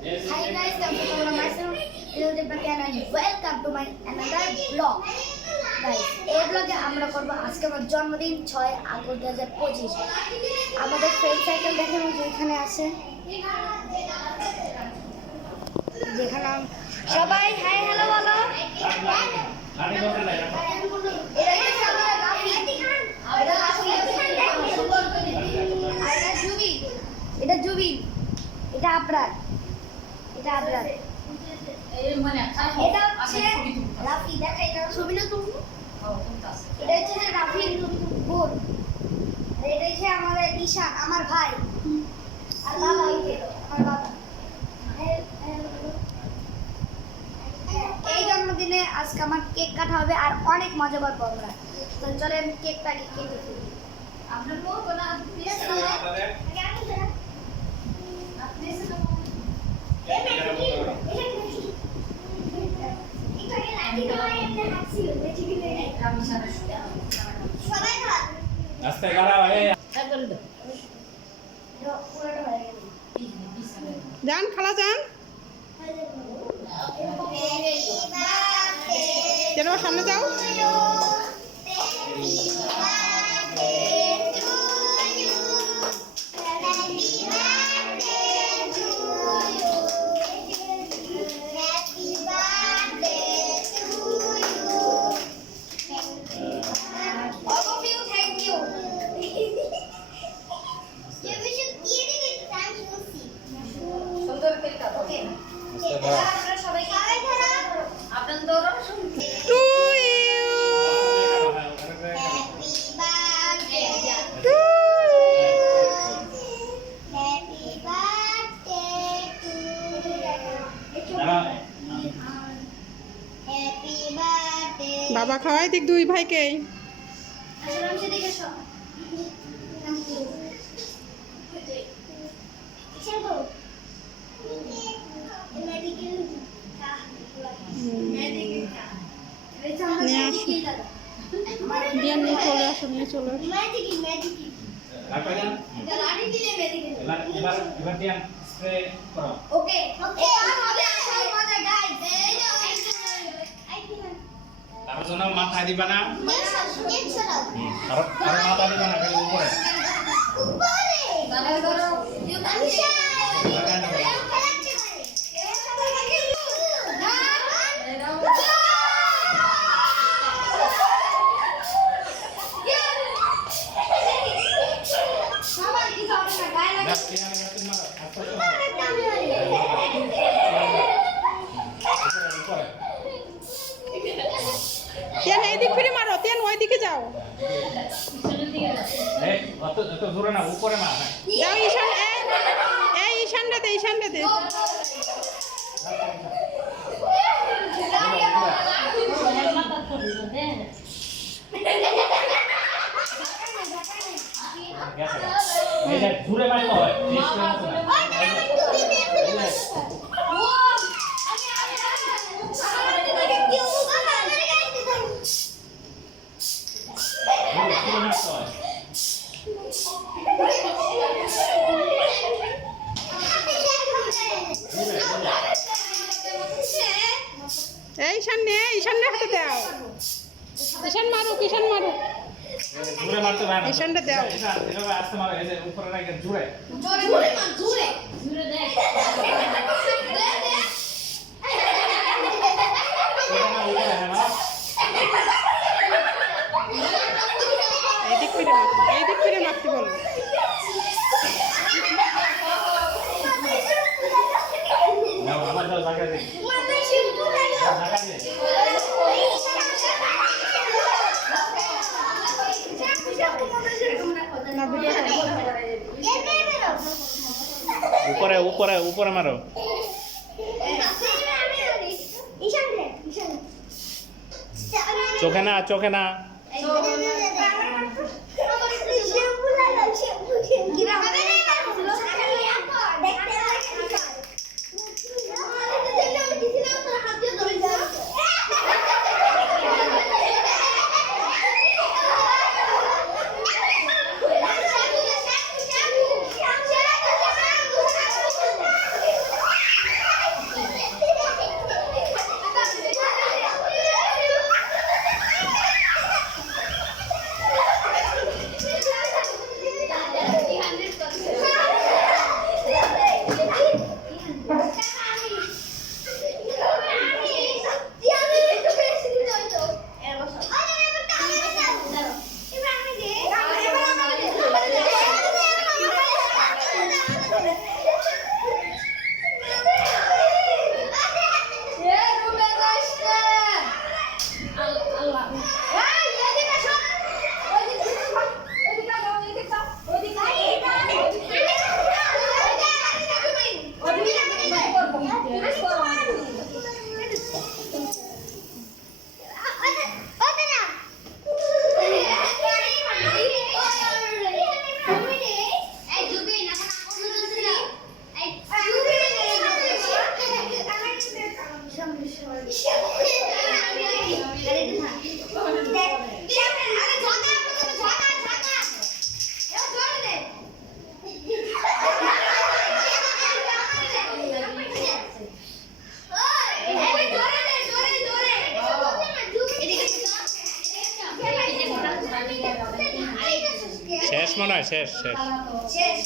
Hi guys, welcome to myself. And welcome to my another vlog. Guys, এই ব্লগে আমরা করব আজকে আমার জন্মদিন 6 আগস্ট 2025। আমাদের ফ্রেন্ড সার্কেল দেখেন যে এখানে আছে। যেখানে সবাই হাই হ্যালো বলো। এটা জুবিন, এটা আবরার, এটা আবরার, এটা হচ্ছে রাফি। দেখা এটা ছবি না তুমি, এটা হচ্ছে রাফির বোন, আর এটা হচ্ছে আমাদের ঈশান, আমার ভাই, আর বাবা আমার বাবা। এই জন্মদিনে আজকে আমার কেক কাটা হবে আর অনেক মজা করবো আমরা। তো চলেন কেকটা কেটে ফেলি। আপনার যান খালা যান, কেন সামনে যাও। বাবা খাওয়াই দিক দুই ভাইকে। নিয়ে চলে আসো, নিয়ে চলে আসো। মাথা দিবা না, মাথা দিবা না, উপরে তেন এইদিক ফিরে মারো, তেন ওইদিকে যাও। জোরে না, উপরে মার। যাও ঈশান, এই ঈশানটা দে, ঈশানটা দে। জোরে মারতে হয়। এই ঈশান হাতে দাও। ঈশান মারুক, ঈশান মারুক। জোরে মারতে পারে না, ঈশানটা দাও। এভাবে আস্তে মারো, এই যে উপরে রাখে জোরে জোরে মার, জোরে জোরে দে। এইদিক ফিরে মারতে, এইদিক ফিরে মারতে বলো। আমার দাও, জায়গা দে, জায়গা দে। উপরে উপরে উপরে মারো। চোখে না, চোখে না। মনে হয় শেষ শেষ শেষ